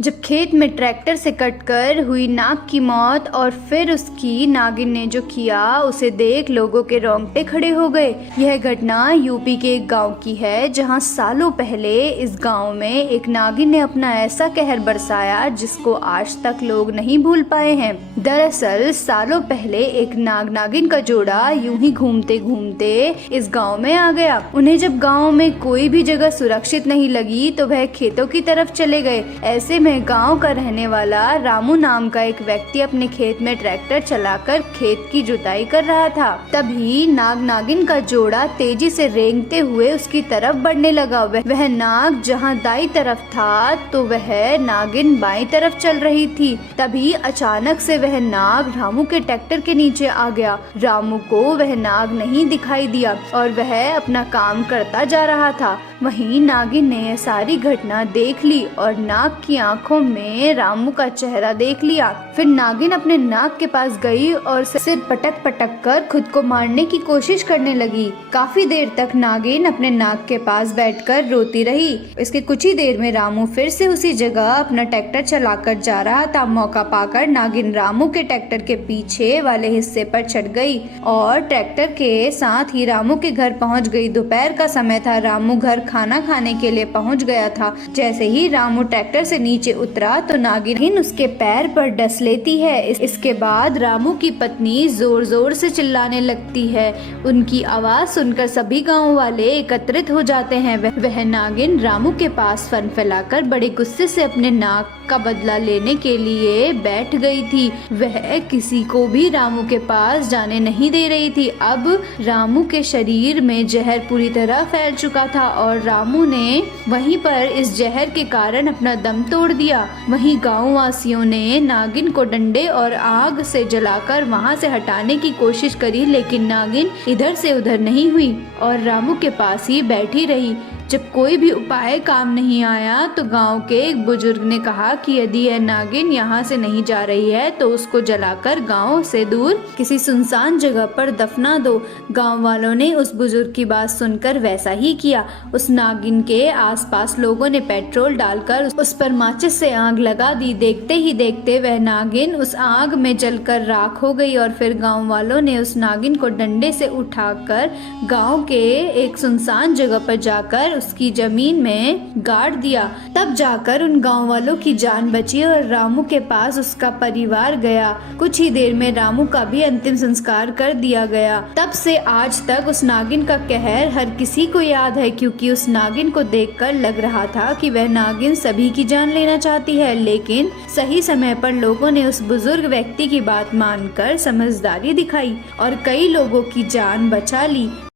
जब खेत में ट्रैक्टर से कटकर हुई नाग की मौत और फिर उसकी नागिन ने जो किया उसे देख लोगों के रोंगटे खड़े हो गए। यह घटना यूपी के एक गांव की है, जहां सालों पहले इस गांव में एक नागिन ने अपना ऐसा कहर बरसाया जिसको आज तक लोग नहीं भूल पाए हैं। दरअसल सालों पहले एक नाग नागिन का जोड़ा यूं ही घूमते घूमते इस गांव में आ गया। उन्हें जब गांव में कोई भी जगह सुरक्षित नहीं लगी तो वह खेतों की तरफ चले गए। ऐसे में गांव का रहने वाला रामू नाम का एक व्यक्ति अपने खेत में ट्रैक्टर चलाकर खेत की जुताई कर रहा था। तभी नाग नागिन का जोड़ा तेजी से रेंगते हुए उसकी तरफ बढ़ने लगा। वह नाग जहां दाई तरफ था तो वह नागिन बाई तरफ चल रही थी। तभी अचानक से वह नाग रामू के ट्रैक्टर के नीचे आ गया। रामू को वह नाग नहीं दिखाई दिया और वह अपना काम करता जा रहा था। वहीं नागिन ने यह सारी घटना देख ली और नाग की आंखों में रामू का चेहरा देख लिया। फिर नागिन अपने नाग के पास गई और सिर पटक पटक कर खुद को मारने की कोशिश करने लगी। काफी देर तक नागिन अपने नाग के पास बैठकर रोती रही। इसके कुछ ही देर में रामू फिर से उसी जगह अपना ट्रैक्टर चलाकर जा रहा था। मौका पाकर नागिन रामू के ट्रैक्टर के पीछे वाले हिस्से पर चढ़ गई और ट्रैक्टर के साथ ही रामू के घर पहुंच गई। दोपहर का समय था। रामू घर खाना खाने के लिए पहुंच गया था। जैसे ही रामू ट्रैक्टर से नीचे उतरा तो नागिन उसके पैर पर डस लेती है। इसके बाद रामू की पत्नी जोर जोर से चिल्लाने लगती है। उनकी आवाज सुनकर सभी गांव वाले एकत्रित हो जाते हैं। वह नागिन रामू के पास फन फैलाकर बड़े गुस्से से अपने नाग का बदला लेने के लिए बैठ गई थी। वह किसी को भी रामू के पास जाने नहीं दे रही थी। अब रामू के शरीर में जहर पूरी तरह फैल चुका था और रामू ने वहीं पर इस जहर के कारण अपना दम तोड़ दिया। वहीं गांव वासियों ने नागिन को डंडे और आग से जलाकर वहां से हटाने की कोशिश करी, लेकिन नागिन इधर से उधर नहीं हुई और रामू के पास ही बैठी रही। जब कोई भी उपाय काम नहीं आया तो गांव के एक बुजुर्ग ने कहा कि यदि यह नागिन यहाँ से नहीं जा रही है तो उसको जलाकर गांव से दूर किसी सुनसान जगह पर दफना दो। गांव वालों ने उस बुजुर्ग की बात सुनकर वैसा ही किया। उस नागिन के आसपास लोगों ने पेट्रोल डालकर उस पर माचिस से आग लगा दी। देखते ही देखते वह नागिन उस आग में जलकर राख हो गई और फिर गाँव वालों ने उस नागिन को डंडे से उठाकर गाँव के एक सुनसान जगह पर जाकर उसकी जमीन में गाड़ दिया। तब जाकर उन गांव वालों की जान बची और रामू के पास उसका परिवार गया। कुछ ही देर में रामू का भी अंतिम संस्कार कर दिया गया। तब से आज तक उस नागिन का कहर हर किसी को याद है, क्योंकि उस नागिन को देखकर लग रहा था कि वह नागिन सभी की जान लेना चाहती है। लेकिन सही समय पर लोगों ने उस बुजुर्ग व्यक्ति की बात मानकर समझदारी दिखाई और कई लोगों की जान बचा ली।